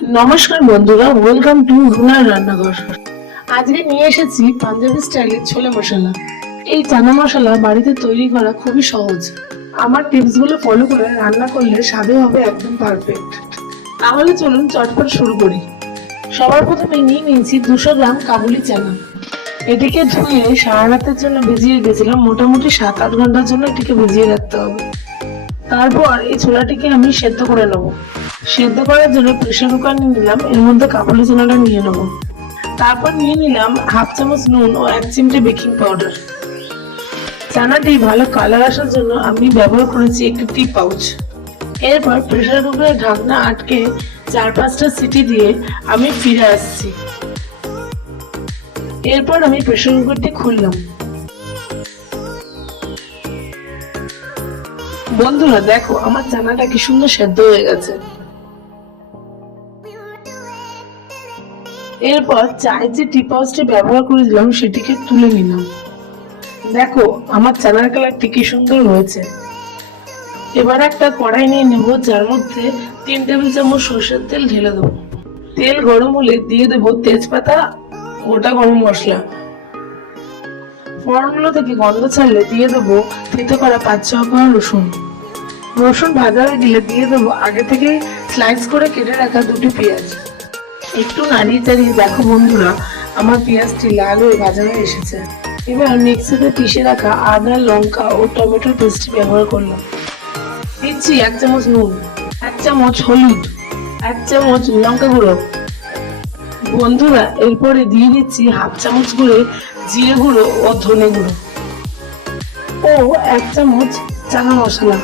নমস্কার বন্ধুরা, welcome to রুনার রান্নাঘর। আজকে নিয়ে এসেছি পাঞ্জাবি স্টাইলের ছোলে মশলা। এই চানা মশলা বাড়িতে তৈরি করা খুবই সহজ। আমার টিপসগুলো ফলো করে রান্না করলে স্বাদে হবে একদম পারফেক্ট। তাহলে চলুন চটপট শুরু করি। সবার প্রথমে নিয়ে নিয়েছি 200 গ্রাম কাবুলি চানা। এটিকে ধুয়ে সারা রাতের জন্য ভিজিয়ে রেখেছিলাম। মোটামুটি 7-8 ঘন্টার জন্য এটিকে ভিজিয়ে রাখতে হবে। তারপর এই ছোলাটিকে আমি সেদ্ধ করে নেব। সেদ্ধ করার জন্য প্রেসার কুকার নিয়ে নিলাম, এর মধ্যে কাবুলি চানাটা নিয়ে নেব। তারপর নিয়ে নিলাম 1/2 চামচ নুন ও 1 চিমটে বেকিং পাউডার। চানাটি ভালো কালার আসার জন্য আমি ব্যবহার করেছি একটি টি পাউচ। এরপর প্রেসার কুকারের ঢাকনা আটকে 4-5টা সিটি দিয়ে আমি ফিরে আসছি। এরপর আমি প্রেসার কুকারটি খুললাম। বন্ধুরা দেখো, আমার চানাটা কি সুন্দর সেদ্ধ হয়ে গেছে। এরপর চায়ের যে টি পাউচটি ব্যবহার করেছিলাম সেটিকে তুলে নিলাম। দেখো আমার চানার কালারটি কি সুন্দর হয়েছে। এবার একটা কড়াই নিয়ে নেব, যার মধ্যে 3 টেবিল চামচ সরষের তেল ঢেলে দেবো। তেল গরম হলে দিয়ে দেবো তেজপাতা, গোটা গরম মশলা। ফোড়নগুলো থেকে গন্ধ ছাড়লে দিয়ে দেবো থেতো করা 5-6 কোয়া রসুন। রসুন ভাজা হয়ে গেলে দিয়ে দেবো আগে থেকে স্লাইস করে কেটে রাখা 2টি পেঁয়াজ। একটু নাড়িয়ে চাড়িয়ে দেখো বন্ধুরা, আমার পেঁয়াজটি লাল হয়ে ভাজা হয়ে এসেছে। এবার মিক্সিতে পিষে রাখা আদা, লঙ্কা ও টমেটোর পেস্ট ব্যবহার করলাম। দিচ্ছি 1 চামচ নুন, 1 চামচ হলুদ, 1 চামচ লঙ্কা গুঁড়ো। বন্ধুরা এরপরে দিয়ে দিচ্ছি 1/2 চামচ করে জিরে গুঁড়ো ও ধনে গুঁড়ো ও 1 চামচ চানা মশলা।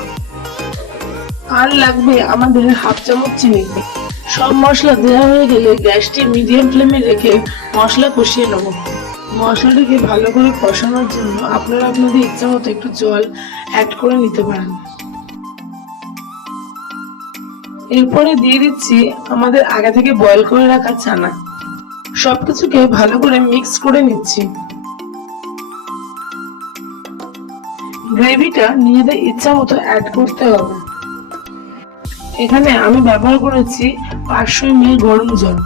আর লাগবে আমাদের 1/2 চামচ চিনি। সব মশলা দেওয়া হয়ে গেলে গ্যাসটি মিডিয়াম ফ্লেমে রেখে মশলা কষিয়ে নেব। মশলাটিকে ভালো করে কষানোর জন্য আপনারা আপনাদের ইচ্ছা মতো একটু জল অ্যাড করে নিতে পারেন। এরপরে দিয়ে দিচ্ছি আমাদের আগে থেকে বয়েল করে রাখা চানা। সবকিছুকে ভালো করে মিক্স করে নিচ্ছি। গ্রেভিটা নিজেদের ইচ্ছা মতো অ্যাড করতে হবে। এখানে আমি ব্যবহার করেছি 500 ml গরম জল।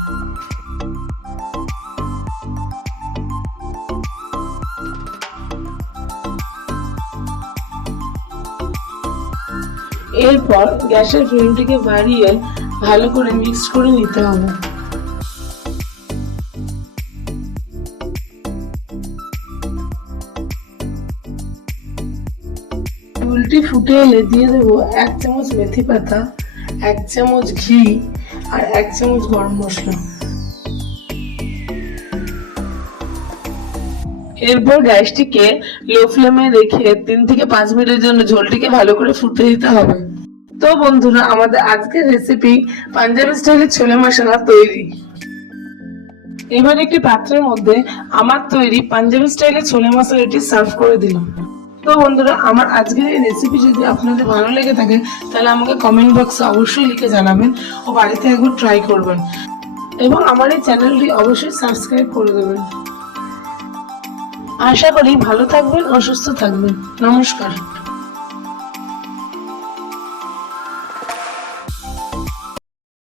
এরপর গ্যাসের ফ্লেমটিকে বাড়িয়ে ভালো করে মিক্স করে নিতে হবে। ঝোলটি ফুটে এলে দিয়ে দেবো 1 চামচ মেথি পাতা, 1 চামচ ঘি আর 1 চামচ গরম মশলা। এরপর গ্যাসটিকে লো ফ্লেমে রেখে 3 থেকে 5 মিনিটের জন্য ঝোলটিকে ভালো করে ফুটতে দিতে হবে। তো বন্ধুরা, আমাদের আজকের রেসিপি পাঞ্জাবি স্টাইলের ছোলে মশলা তৈরি। এবার একটি পাত্রের মধ্যে আমার তৈরি পাঞ্জাবি স্টাইলের ছোলে মশলাটি সার্ভ করে দিলাম। তো বন্ধুরা, আমার আজকের এই রেসিপি যদি আপনাদের ভালো লেগে থাকে তাহলে আমাকে কমেন্ট বক্সে অবশ্যই লিখে জানাবেন ও বাড়িতে একবার ট্রাই করবেন এবং আমার এই চ্যানেলটি অবশ্যই সাবস্ক্রাইব করে দেবেন। আশা করি ভালো থাকবেন ও সুস্থ থাকবেন। নমস্কার।